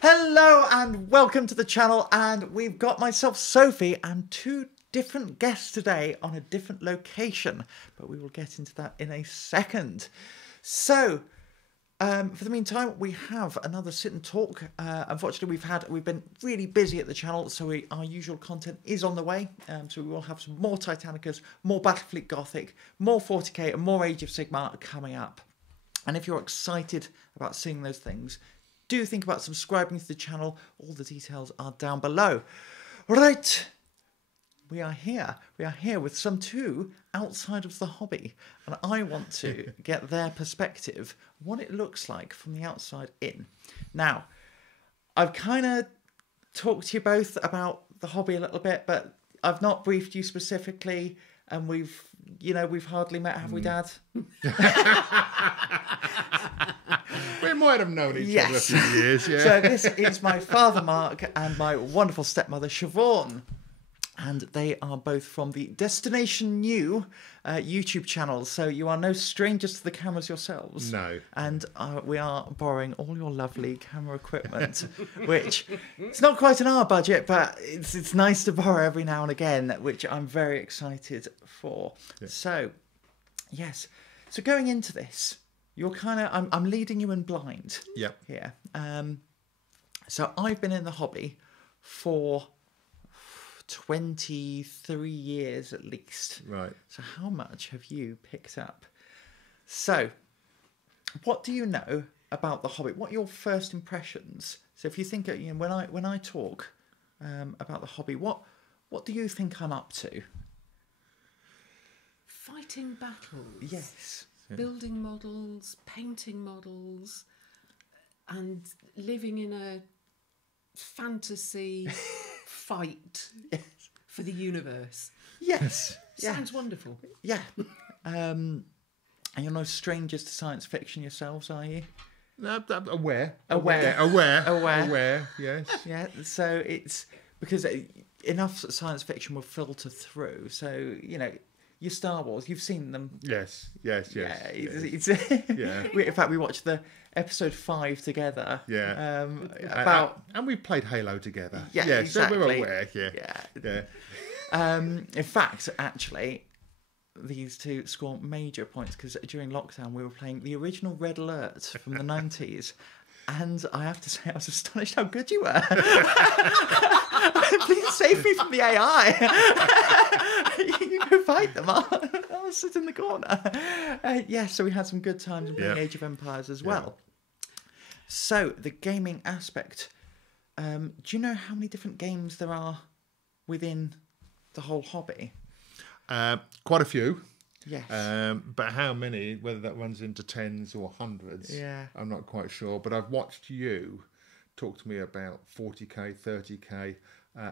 Hello and welcome to the channel, and we've got myself, Sophie, and two different guests today on a different location, but we will get into that in a second. So, for the meantime, we have another sit and talk. Unfortunately, we've been really busy at the channel, so our usual content is on the way. So we will have some more Titanicas, more Battlefleet Gothic, more 40k, and more Age of Sigmar coming up. And if you're excited about seeing those things, do think about subscribing to the channel. All the details are down below. Right, we are here. We are here with some two outside of the hobby, and I want to get their perspective, what it looks like from the outside in. Now, I've kind of talked to you both about the hobby a little bit, but I've not briefed you specifically, and we've hardly met, have we, Dad? We might have known each other a few years, yeah. So this is my father, Mark, and my wonderful stepmother, Siubhan. And they are both from the Destination New YouTube channel. So you are no strangers to the cameras yourselves. No. And we are borrowing all your lovely camera equipment, which it's not quite in our budget, but it's nice to borrow every now and again, which I'm very excited for. Yeah. So, yes. So going into this, you're kind of, I'm leading you in blind. Yep. Here. So I've been in the hobby for 23 years at least. Right. So how much have you picked up? So, what do you know about the hobby? What are your first impressions? So if you think, when I talk about the hobby, what do you think I'm up to? Fighting battles. Yes. Building models, painting models, and living in a fantasy fight for the universe. Yes. Sounds wonderful. Yeah. And you're no strangers to science fiction yourselves, are you? Aware. Yes. Yeah. So it's because enough science fiction will filter through. So your Star Wars, you've seen them. Yes. Yeah, Yes. Yeah. In fact, we watched the episode 5 together. Yeah. And we played Halo together. Yeah, exactly. So we're aware. Yeah. In fact, actually, these two score major points because during lockdown we were playing the original Red Alert from the 90s. And I have to say, I was astonished how good you were. Please save me from the AI. You go fight them. I'll sit in the corner. So we had some good times in playing Age of Empires as well. So, the gaming aspect. Do you know how many different games there are within the whole hobby? Quite a few. Yes. But how many, whether that runs into tens or hundreds, I'm not quite sure. But I've watched you talk to me about 40k, 30k,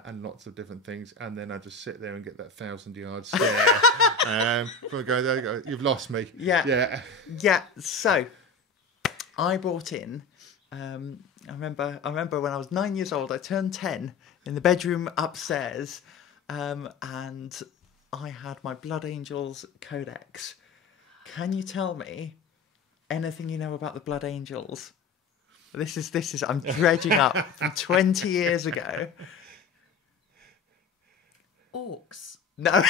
and lots of different things. And then I just sit there and get that 1,000-yard stare. There you go, you've lost me. Yeah. So I brought in, I remember when I was 9 years old, I turned 10 in the bedroom upstairs, and I had my Blood Angels Codex. Can you tell me anything you know about the Blood Angels? This is I'm dredging up from 20 years ago. Orcs. No.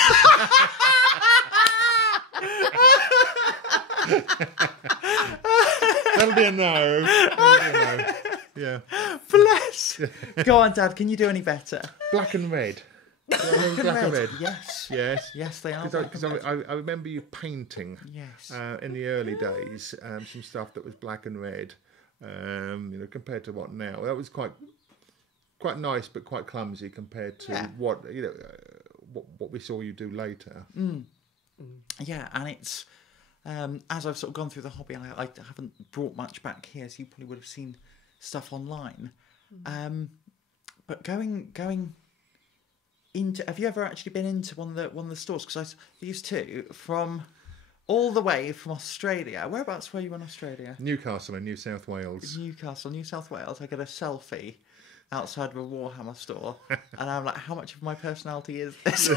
That'll be a no. Yeah. Bless. Go on, Dad. Can you do any better? Black and red. Black and red. Yes, they are. Because I remember you painting. Yes. In the early days, some stuff that was black and red. Compared to what now, that was quite nice, but quite clumsy compared to what we saw you do later. Yeah, and it's as I've sort of gone through the hobby, I haven't brought much back here, so you probably would have seen stuff online. But going into, have you ever actually been into one of the stores? Because these two from all the way from Australia. Whereabouts were you in Australia? Newcastle in New South Wales. Newcastle, New South Wales. I get a selfie outside of a Warhammer store, and I'm like, how much of my personality is this?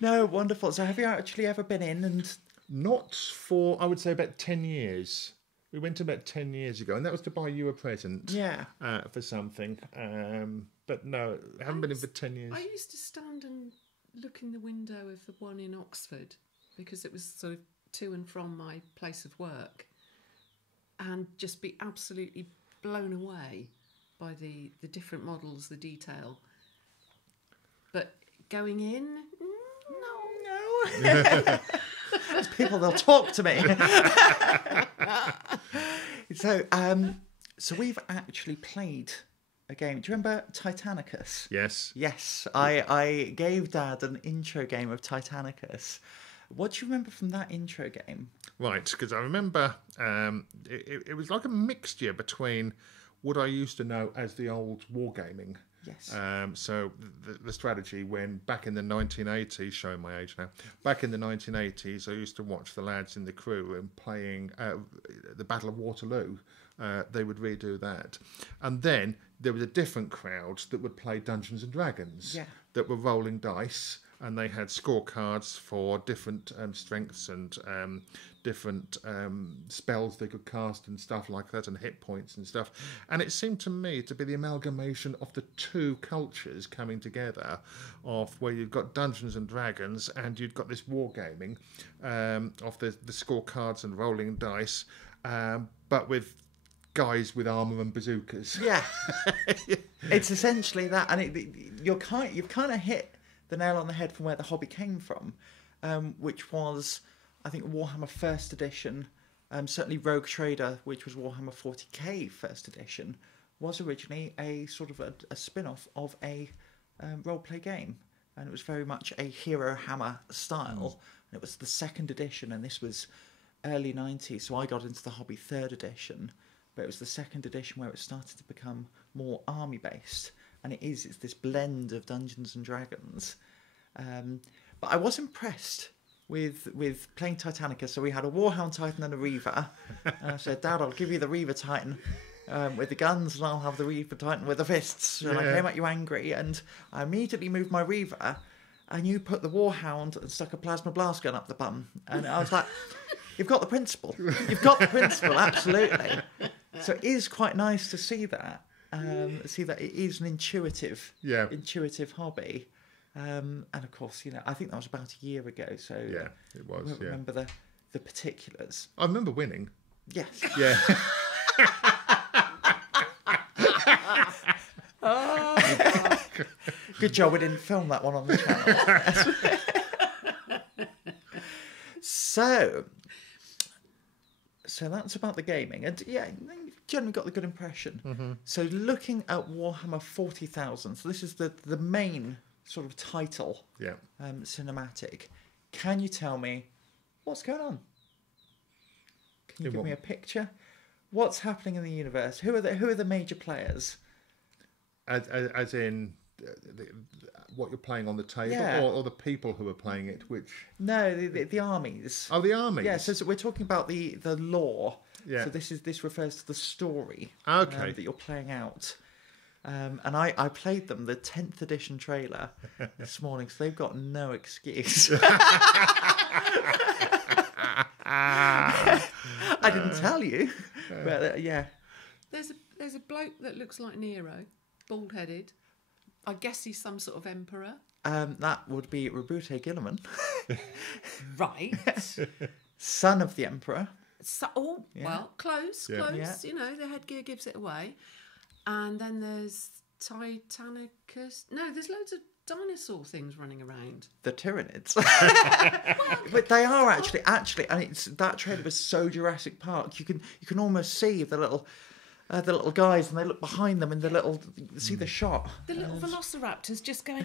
No, wonderful. So have you actually ever been in? And not for, I would say, about 10 years. We went about 10 years ago, and that was to buy you a present. Yeah. For something. But no, I haven't been in for 10 years. I used to stand and look in the window of the one in Oxford because it was sort of to and from my place of work, and just be absolutely blown away by the different models, the detail. But going in, No. There's people, they'll talk to me. So we've actually played a game. Do you remember Titanicus? Yes. Yes. I gave Dad an intro game of Titanicus. What do you remember from that intro game? Right, because I remember it was like a mixture between what I used to know as the old wargaming. Yes. So the strategy, when back in the 1980s, showing my age now, back in the 1980s, I used to watch the lads in the crew room playing the Battle of Waterloo. They would redo that. And then there was a different crowd that would play Dungeons and Dragons, that were rolling dice, and they had scorecards for different strengths and different spells they could cast and stuff like that, and hit points and stuff. And it seemed to me to be the amalgamation of the two cultures coming together, of where you've got Dungeons and Dragons and you've got this wargaming of the scorecards and rolling dice, but with guys with armour and bazookas. Yeah. It's essentially that, and you've kind of hit the nail on the head from where the hobby came from, which was, I think, Warhammer First Edition. Certainly Rogue Trader, which was Warhammer 40k First Edition, was originally a sort of a spin-off of a role-play game. And it was very much a Hero Hammer style. And it was the second edition, and this was early 90s, so I got into the hobby third edition. But it was the second edition where it started to become more army-based. And it's this blend of Dungeons and Dragons. But I was impressed with playing Titanicus. So we had a Warhound Titan and a Reaver. And I said, Dad, I'll give you the Reaver Titan with the guns, and I'll have the Reaver Titan with the fists. And I came at you angry, and I immediately moved my Reaver, and you put the Warhound and stuck a plasma blast gun up the bum. And I was like, you've got the principle. You've got the principle, absolutely. So it is quite nice to see that. See that it is an intuitive hobby. And of course, I think that was about a year ago. So yeah, it was. I don't remember the particulars. I remember winning. Yes. Yeah. Oh, good job we didn't film that one on the channel. So that's about the gaming, and you've generally got the good impression. Mm-hmm. So looking at Warhammer 40,000, so this is the main sort of title, cinematic. Can you tell me what's going on? Can you give me a picture? What's happening in the universe? Who are the major players? As in what you're playing on the table, or the people who are playing it? Which the armies. Oh, the armies. Yeah, so we're talking about the lore. Yeah. So this refers to the story. Okay. That you're playing out. And I played them the 10th edition trailer this morning, so they've got no excuse. I didn't tell you, but There's a bloke that looks like Nero, bald-headed. I guess he's some sort of emperor. That would be Rabute Gilliman. Right. Son of the Emperor. Well, close. Yeah. The headgear gives it away. And then there's Titanicus. No, there's loads of dinosaur things running around. The Tyranids. But they are actually, and that trailer was so Jurassic Park. You can almost see the little guys, and they look behind them, and see the shot. The little velociraptors just going.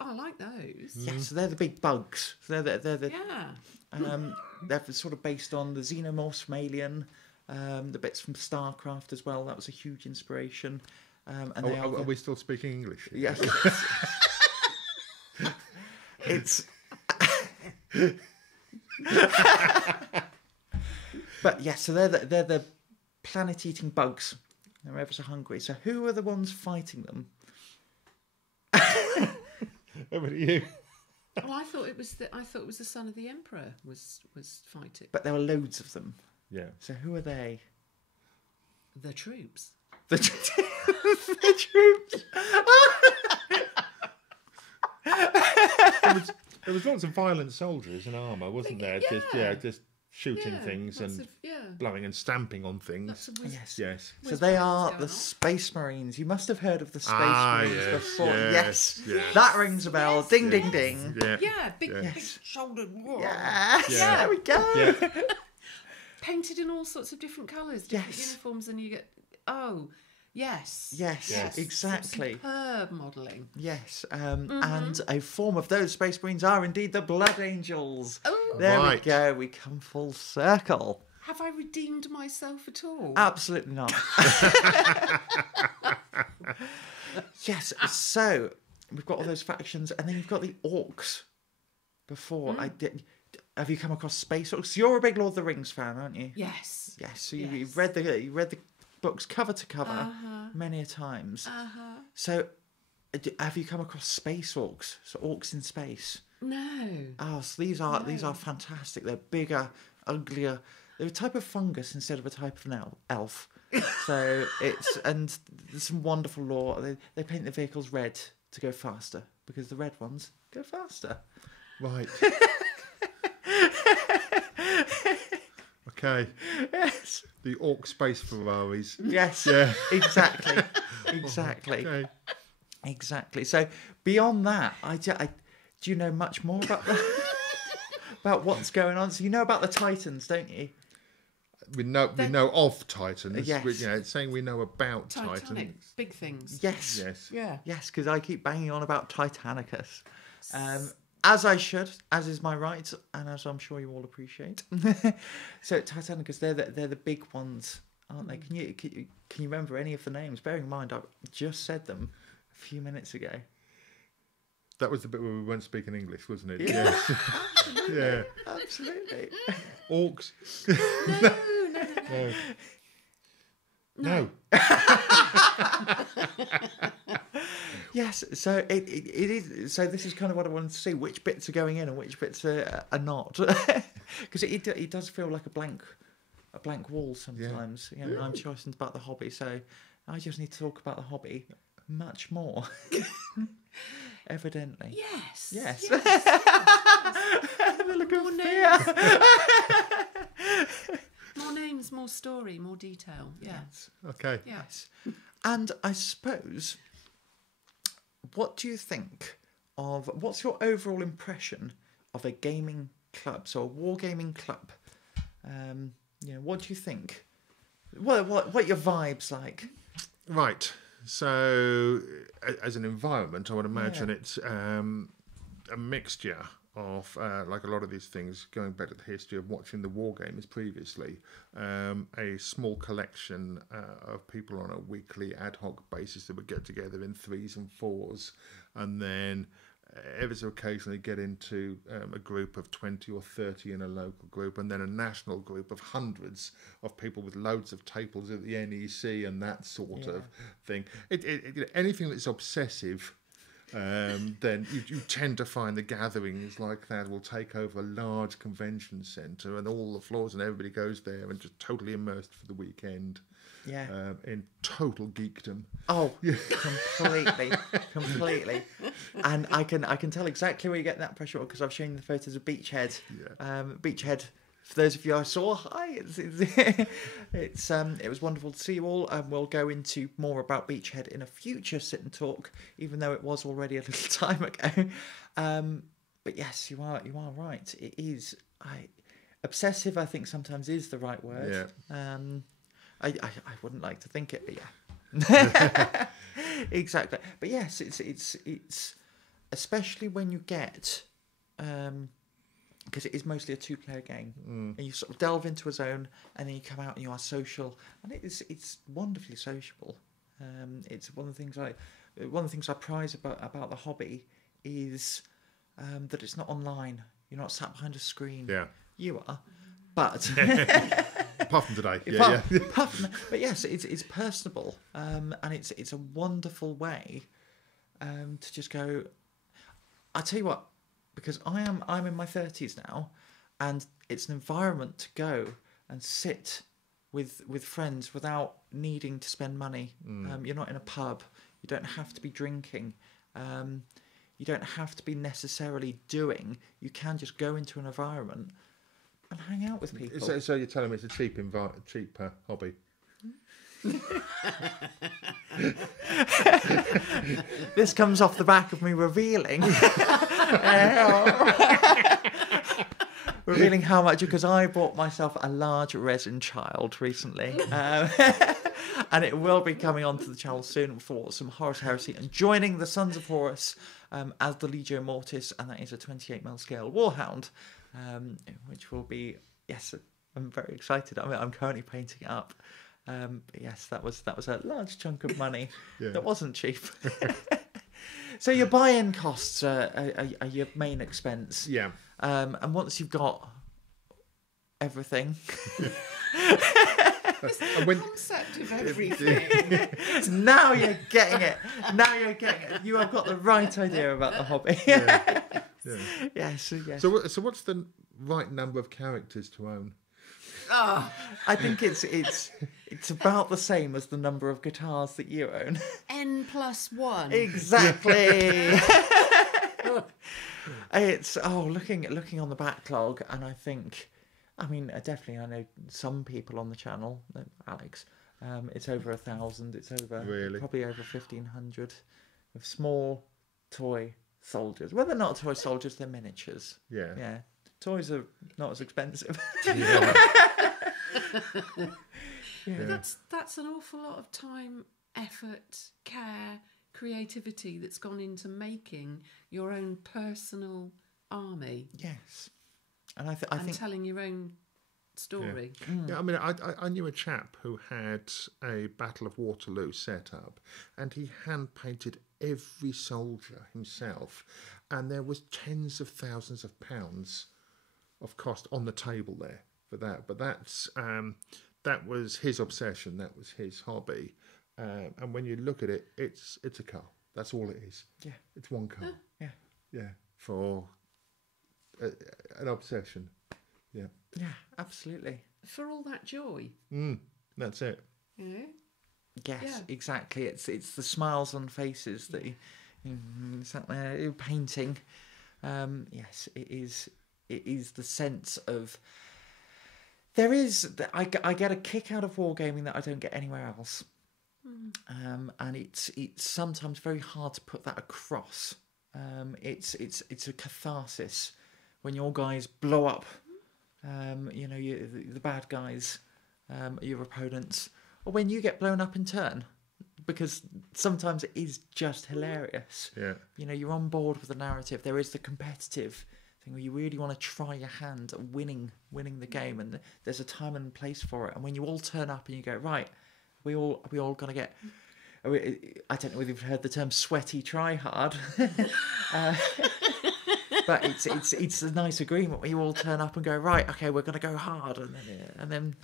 I like those. Yeah, so they're the big bugs. So they're the yeah. They're sort of based on the xenomorphs from Alien, the bits from StarCraft as well. That was a huge inspiration. Are we still speaking English? Yes. It's. But yes, so they're the planet-eating bugs. They're ever so hungry. So who are the ones fighting them? Over to you. Well, I thought it was the son of the emperor was fighting. But there were loads of them. Yeah. So who are they? The troops. The troops. There was lots of violent soldiers in armour, wasn't there? Just shooting things and blowing and stamping on things. Yes. So they are the Space Marines. You must have heard of the Space Marines before. Yes. That rings a bell. Ding, ding, ding. Yeah, big shouldered. Yes. There we go. Yeah. Painted in all sorts of different colours, different uniforms, and you get Yes, exactly. Superb modelling. Yes, and a form of those Space Marines are indeed the Blood Angels. Oh, there we go. We come full circle. Have I redeemed myself at all? Absolutely not. Yes. So we've got all those factions, and then you've got the Orcs. Before have you come across Space Orcs? You're a big Lord of the Rings fan, aren't you? Yes. Yes. So you've read the books cover to cover many a times. So have you come across Space Orcs? So Orcs in space? No. Oh, so these are fantastic. They're bigger, uglier. They're a type of fungus instead of a type of an elf. So and there's some wonderful lore. They paint the vehicles red to go faster because the red ones go faster. Right. Okay. Yes. The Orc Space Ferraris. Yes. Yeah. Exactly. Okay. Exactly. So beyond that, do you know much more about about what's going on? So you know about the Titans, don't you? We know of Titans. Yes. It's saying we know about Titans. Big things. Yes. Yeah. Yes, because I keep banging on about Titanicus. As I should, as is my right, and as I'm sure you all appreciate. So Titanicus, they're the big ones, aren't they? Can you remember any of the names? Bearing in mind, I just said them a few minutes ago. That was the bit where we weren't speaking English, wasn't it? Yeah. Absolutely. Yeah. Absolutely. Orcs. No. Yes, so it is. So this is kind of what I wanted to see: which bits are going in and which bits are not, because it does feel like a blank wall sometimes. Yeah. You know, I'm choosing about the hobby, so I just need to talk about the hobby much more. Evidently. Yes. The look of fear. More names, more story, more detail. Yes. Okay. Yes. And I suppose, what do you think of? What's your overall impression of a gaming club? So a wargaming club. What do you think? What are your vibes like? Right. So, as an environment, I would imagine it's a mixture of, like a lot of these things, going back to the history of watching the wargamers previously, a small collection of people on a weekly ad hoc basis that would get together in 3s and 4s, and then ever so occasionally get into a group of 20 or 30 in a local group, and then a national group of hundreds of people with loads of tables at the NEC and that sort of thing. Anything that's obsessive, then you tend to find the gatherings like that will take over a large convention centre, and all the floors and everybody goes there and just totally immersed for the weekend. Yeah. In total geekdom. Oh, completely. And I can tell exactly where you're getting that pressure because I've shown you the photos of Beachhead. Yeah. Beachhead, for those of you I saw, hi. It was wonderful to see you all. We'll go into more about Beachhead in a future sit and talk, even though it was already a little time ago. But yes, you are right. It is. Obsessive, I think, sometimes is the right word. Yeah. I wouldn't like to think it, but yeah. Exactly. But yes, it's especially when you get because it is mostly a 2-player game, and you sort of delve into a zone, and then you come out and you are social, and it's wonderfully sociable. It's one of the things I prize about the hobby is that it's not online. You're not sat behind a screen. Yeah. You are, but. Apart from today, but yes, it's personable, and it's a wonderful way to just go. I tell you what, because I'm in my 30s now, and it's an environment to go and sit with friends without needing to spend money. You're not in a pub. You don't have to be drinking. You don't have to be necessarily doing. You can just go into an environment and hang out with people. So you're telling me it's a cheaper hobby? This comes off the back of me revealing how much, because I bought myself a large resin child recently, and it will be coming onto the channel soon for some Horus Heresy and joining the Sons of Horus as the Legio Mortis, and that is a 28mm scale warhound, which will be, yes, I'm very excited. I mean, I'm currently painting it up. But yes, that was a large chunk of money that wasn't cheap. So your buy-in costs are your main expense. Yeah. And once you've got everything, the concept of everything. now you're getting it. You have got the right idea about the hobby. Yeah. Yes. So what's the right number of characters to own? I think it's about the same as the number of guitars that you own. N+1. Exactly. It's looking on the backlog, and I think, I mean, definitely I know some people on the channel, Alex. It's over 1,000. It's over probably over 1,500 of small toy soldiers. Well, they're not toy soldiers; they're miniatures. Yeah. Toys are not as expensive. That's an awful lot of time, effort, care, creativity that's gone into making your own personal army. Yes, and I think telling your own story. Yeah, I mean, I knew a chap who had a Battle of Waterloo set up, and he hand painted every soldier himself, and there was tens of thousands of pounds of cost on the table there for that. But that was his obsession. That was his hobby. And when you look at it, it's a car. That's all it is. Yeah, it's one car. Yeah. For an obsession. Yeah. Yeah, absolutely. For all that joy. That's it. Yeah. Yes, exactly. It's the smiles on faces that you're painting. Yes, it is. It is the sense of I get a kick out of wargaming that I don't get anywhere else, and it's sometimes very hard to put that across. It's a catharsis when your guys blow up, the bad guys, your opponents, or when you get blown up in turn, because sometimes it is just hilarious. Yeah, you're on board with the narrative. There is the competitive thing where you really want to try your hand at winning the game, and there's a time and place for it. And when you all turn up and you go, right, are we all gonna get? I don't know whether you've heard the term "sweaty try hard," but it's a nice agreement where you all turn up and go, right, okay, we're gonna go hard, and then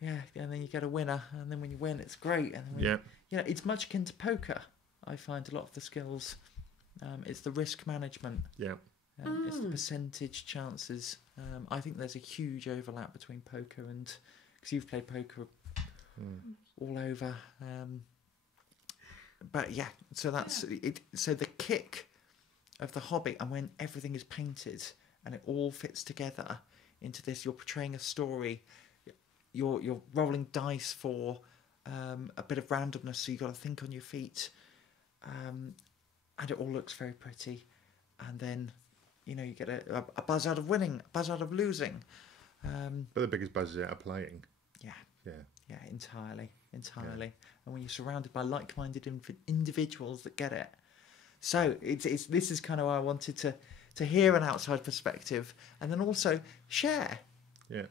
you get a winner, and then when you win, it's great, and then it's much akin to poker. I find a lot of the skills, it's the risk management. Yeah. It's the percentage chances. I think there's a huge overlap between poker and, because you've played poker all over. But yeah, so that's it. So the kick of the hobby, and when everything is painted and it all fits together into this, you're portraying a story. You're rolling dice for a bit of randomness, so you've got to think on your feet, and it all looks very pretty, and then. You get a buzz out of winning, a buzz out of losing. But the biggest buzz is out of playing. Yeah, entirely. And when you're surrounded by like-minded individuals that get it. So this is kind of why I wanted to hear an outside perspective, and then also share. Yeah.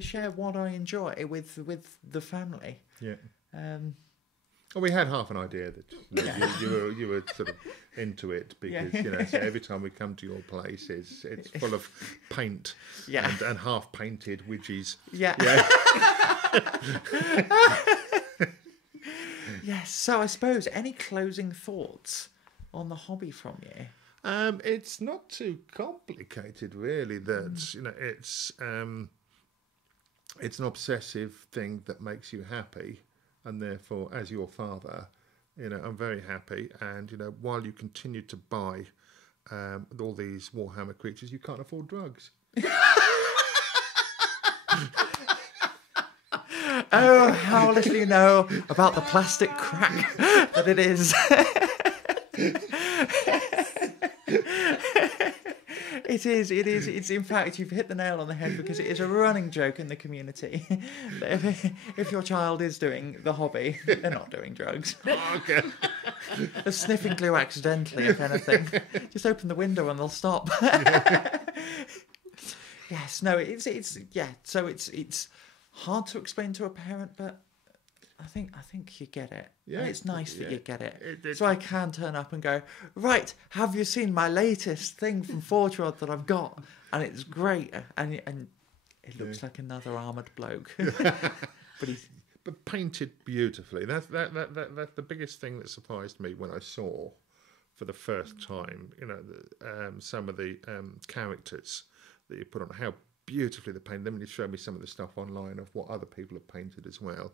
Share what I enjoy with the family. Yeah. Well, we had half an idea that you were sort of into it, because so every time we come to your place, it's full of paint and half painted widgies. Yeah. Yes. So I suppose any closing thoughts on the hobby from you? It's not too complicated, really. That you know, it's an obsessive thing that makes you happy, and therefore, as your father, you know, I'm very happy. And you know, while you continue to buy all these Warhammer creatures, you can't afford drugs. Oh, how little you know about the plastic crack that it is. It is. It's in fact, you've hit the nail on the head, because it is a running joke in the community. If your child is doing the hobby, they're not doing drugs. Okay. They're sniffing glue accidentally, if anything. Just open the window and they'll stop. Yes, no, it's So it's hard to explain to a parent, but I think you get it. Yeah, and it's nice that you get it. It- So I can turn up and go, right, have you seen my latest thing from Forge Rod that I've got? And it's great. And it looks like another armoured bloke. But painted beautifully. That's the biggest thing that surprised me when I saw for the first time, you know, some of the characters that you put on, how beautifully they're painted. Then when you showed me some of the stuff online of what other people have painted as well,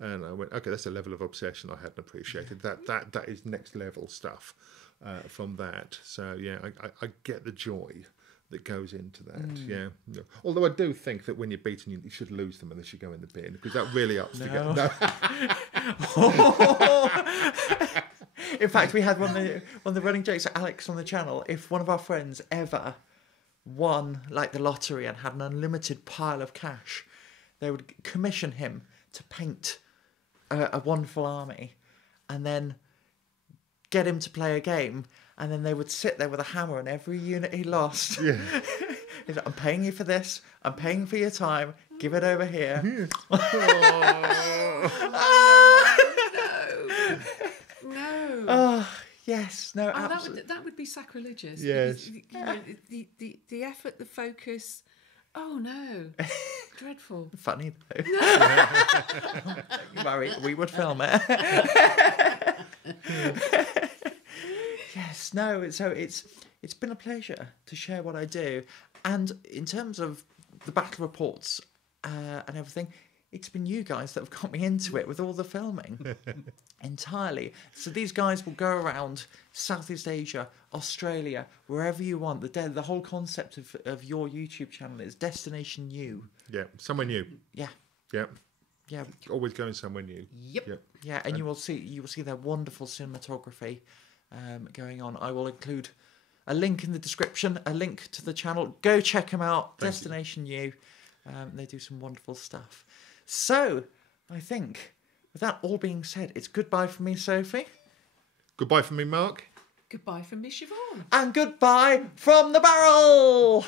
and I went, okay, that's a level of obsession I hadn't appreciated. That is next level stuff from that. So yeah, I get the joy that goes into that. Yeah. Although I do think that when you're beaten, you should lose them unless you go in the bin, because that really ups the game. No. In fact, we had one of the running jokes at Alex on the channel. If one of our friends ever won like the lottery and had an unlimited pile of cash, they would commission him to paint a wonderful army, and then get him to play a game, and then they would sit there with a hammer on every unit he lost. Yeah. He's like, I'm paying you for this, I'm paying for your time, give it over here. No. Oh, yes, no, absolutely. That would be sacrilegious. Yes. Because, the effort, the focus. Oh no, dreadful. Funny though. Murray, we would film it. Yes, no. So it's been a pleasure to share what I do, and in terms of the battle reports and everything, it's been you guys that have got me into it with all the filming entirely. So these guys will go around Southeast Asia, Australia, wherever you want. The whole concept of your YouTube channel is Destination New. Yeah, somewhere new. Yeah. Yeah. Yeah. Always going somewhere new. Yep. Yeah, and you will see their wonderful cinematography going on. I will include a link in the description, a link to the channel. Go check them out. Destination New. They do some wonderful stuff. So, I think, with that all being said, it's goodbye from me, Sophie. Goodbye from me, Mark. Goodbye from me, Siobhan. And goodbye from the barrel!